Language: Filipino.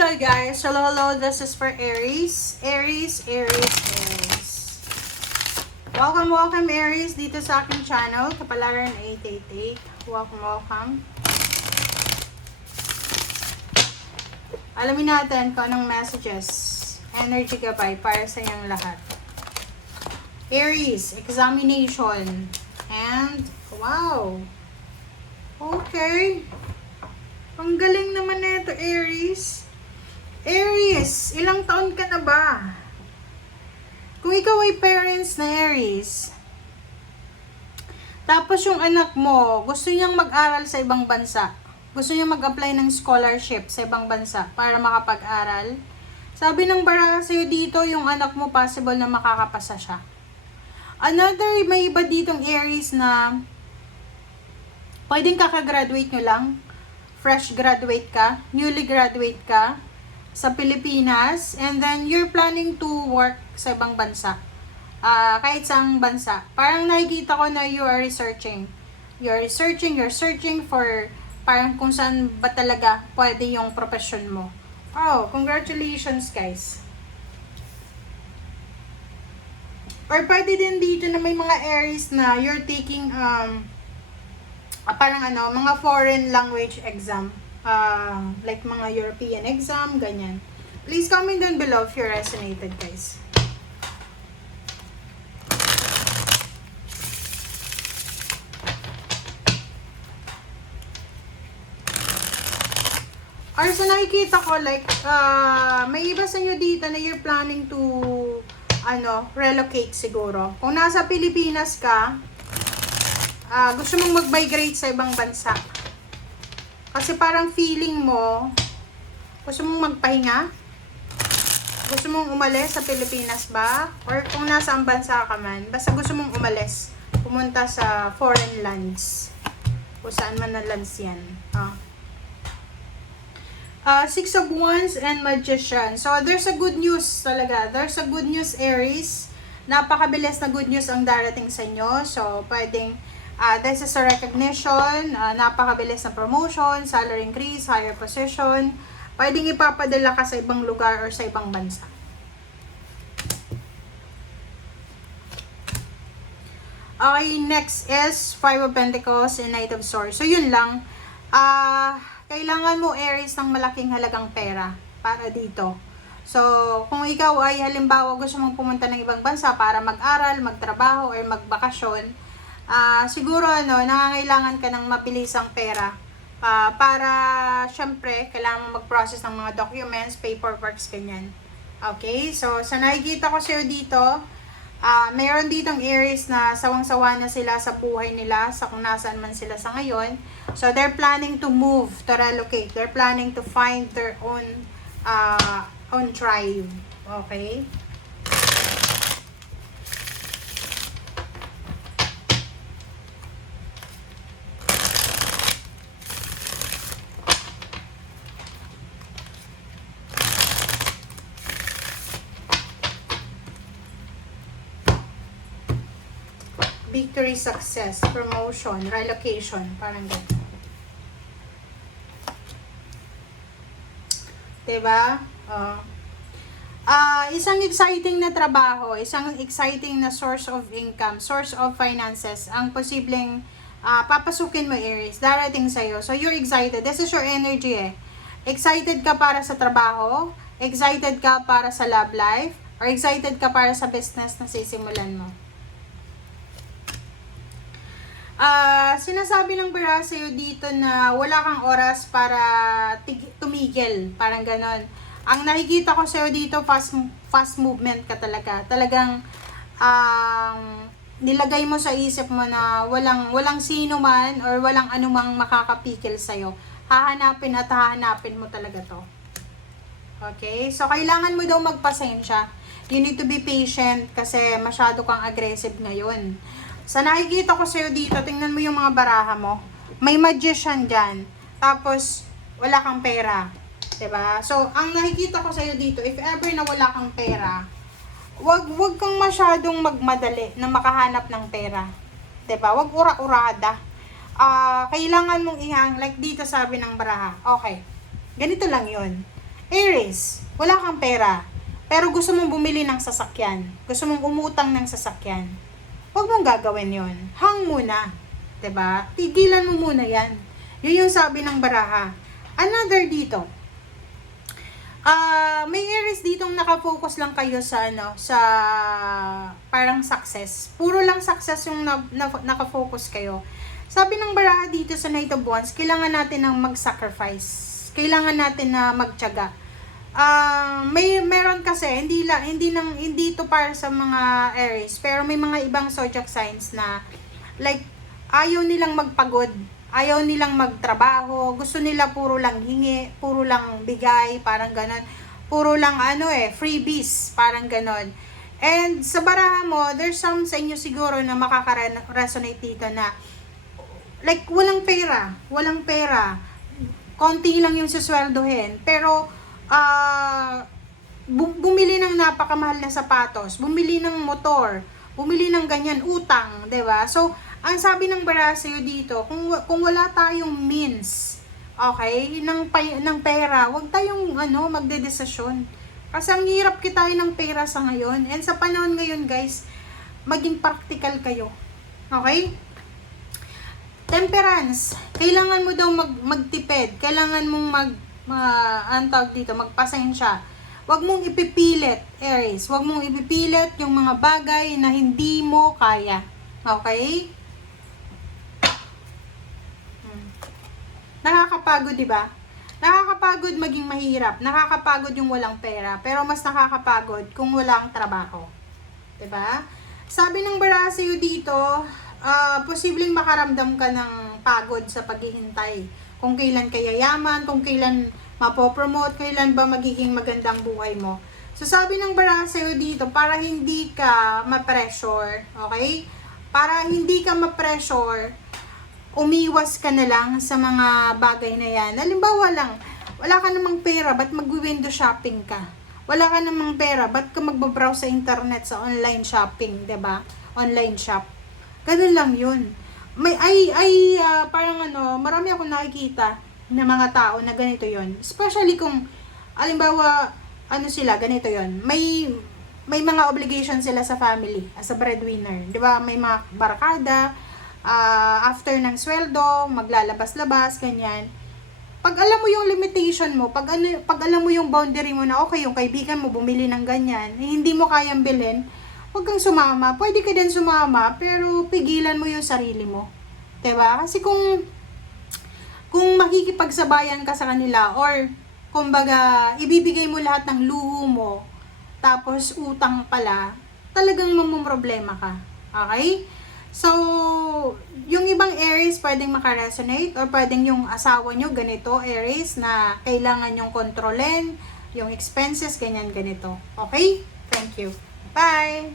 Hello guys, hello, this is for Aries. Aries. Welcome Aries dito sa aking channel, Kapalaran 888. Welcome. Alamin natin kung anong messages, energy gabay para sa inyong lahat. Aries, examination. And, wow. Okay. Ang galing naman nito, Aries. Aries, ilang taon ka na ba? Kung ikaw ay parents na Aries, tapos yung anak mo, gusto niyang mag-aral sa ibang bansa. Gusto niyang mag-apply ng scholarship sa ibang bansa para makapag-aral. Sabi ng baraha sa'yo dito, yung anak mo possible na makakapasa siya. Another, may iba ditong Aries na pwedeng kakagraduate nyo lang. Fresh graduate ka, newly graduate ka sa Pilipinas, and then you're planning to work sa ibang bansa. Kahit saang bansa. Parang nakikita ko na you are researching. You're searching for parang kung saan ba talaga pwede yung profession mo. Oh, congratulations guys. Or pwede din dito na may mga Aries na you're taking parang mga foreign language exam. Like mga European exam, ganyan. Please comment down below if you resonated, guys. Or sa nakikita ko, like, may iba sa inyo dito na you're planning to, relocate siguro. Kung nasa Pilipinas ka, gusto mong mag-migrate sa ibang bansa. Kasi parang feeling mo, gusto mong magpahinga? Gusto mong umalis sa Pilipinas ba? Or kung nasaan bansa ka man, basta gusto mong umalis, pumunta sa foreign lands. Kung saan man na lands yan. Six of Wands and Magician. So, there's a good news talaga. There's a good news, Aries. Napakabilis na good news ang darating sa inyo. So, pwedeng this is a recognition, napakabilis na promotion, salary increase, higher position. Pwedeng ipapadala ka sa ibang lugar or sa ibang bansa. Okay, next is Five of Pentacles and Knight of Swords. So, yun lang. Kailangan mo, Aries, ng malaking halagang pera para dito. So, kung ikaw ay halimbawa gusto mong pumunta ng ibang bansa para mag-aral, magtrabaho, or magbakasyon, siguro nangangailangan ka ng mabilisang pera para syempre kailangan mo mag-process ng mga documents, paperworks, ganyan. Okay, so sa nakikita ko sa'yo dito, mayroon ditong Aries na sawang-sawa na sila sa buhay nila, sa kung nasaan man sila sa ngayon. So they're planning to move, to relocate, they're planning to find their own tribe. Okay. Victory, success, promotion, relocation, parang gano'n. Diba? Isang exciting na trabaho, isang exciting na source of income, source of finances, ang posibleng papasukin mo, Aries, darating sa'yo. So, you're excited. This is your energy eh. Excited ka para sa trabaho, excited ka para sa love life, or excited ka para sa business na sisimulan mo. Sinasabi ng baraha sa'yo dito na wala kang oras para tumigil, parang ganon. Ang nakikita ko sa'yo dito, fast movement ka talaga. Talagang nilagay mo sa isip mo na walang sino man or walang anumang makakapikil sa'yo. Hahanapin at hahanapin mo talaga to. Okay? So, kailangan mo daw magpasensya. You need to be patient kasi masyado kang aggressive ngayon. Sa nakikita ko sa'yo dito, tingnan mo yung mga baraha mo. May magician dyan. Tapos, wala kang pera. Diba? So, ang nakikita ko sa'yo dito, if ever na wala kang pera, wag kang masyadong magmadali na makahanap ng pera. Diba? Wag ura-urada. Kailangan mong ihang, like dito sabi ng baraha, okay, ganito lang yun. Aries, wala kang pera, pero gusto mong bumili ng sasakyan, gusto mong umutang ng sasakyan, huwag mong gagawin yon. Hang muna. 'Di ba? Tigilan mo muna yan. Yun yung sabi ng baraha. Another dito. May Aries ditong nakafocus lang kayo sa sa parang success. Puro lang success yung nakafocus kayo. Sabi ng baraha dito sa Knight of Wands, kailangan natin ng mag-sacrifice. Kailangan natin na magtiyaga. Meron kasi hindi to para sa mga Aries, pero may mga ibang zodiac signs na like ayaw nilang magpagod, ayaw nilang magtrabaho, gusto nila puro lang hingi, puro lang bigay, parang ganon. Puro lang freebies, parang ganon. And sa baraha mo, there's some sa inyo siguro na makaka-resonate dito na like walang pera, konti lang yung susweldohin, pero bumili ng napakamahal na sapatos, bumili ng motor, bumili ng ganyan, utang, 'di ba? So, ang sabi ng baraha sa'yo dito, kung wala tayong means, okay, ng pera, huwag tayong magdedesisyon. Kasi ang hirap kitain ng pera sa ngayon. And sa panahon ngayon, guys, maging practical kayo. Okay? Temperance, kailangan mo daw magtipid, kailangan mong magpasensya. Huwag mong ipipilit, Aries. Huwag mong ipipilit yung mga bagay na hindi mo kaya. Okay? Nakakapagod, di ba? Nakakapagod maging mahirap. Nakakapagod yung walang pera. Pero mas nakakapagod kung walang trabaho. Di ba? Sabi ng baraha sa'yo dito, posibleng makaramdam ka ng pagod sa paghihintay. Kung kailan ka yayaman, kung kailan mapopromote, kailan ba magiging magandang buhay mo. So, sabi ng baraha sa'yo dito, para hindi ka ma-pressure, okay? Para hindi ka ma-pressure, umiwas ka na lang sa mga bagay na yan. Halimbawa lang, wala ka namang pera, ba't mag-window shopping ka? Wala ka namang pera, ba't ka magbabrowse sa internet, sa online shopping, 'di ba? Online shop. Ganun lang yun. Parang marami akong nakikita na mga tao na ganito yon. Especially kung, halimbawa, sila, ganito yon. May mga obligation sila sa family, as a breadwinner. 'Di ba? May mga barkada, after ng sweldo, maglalabas-labas, ganyan. Pag alam mo yung limitation mo, pag alam mo yung boundary mo na okay, yung kaibigan mo bumili ng ganyan, hindi mo kayang bilhin, huwag kang sumama. Pwede ka din sumama, pero pigilan mo yung sarili mo. 'Di ba? Kasi kung makikipagsabayan ka sa kanila, or kumbaga ibibigay mo lahat ng luho mo, tapos utang pala, talagang mamumroblema ka. Okay? So, yung ibang Aries pwedeng makaresonate, or pwedeng yung asawa nyo ganito, Aries, na kailangan yung kontrolin, yung expenses, ganyan, ganito. Okay? Thank you. Bye!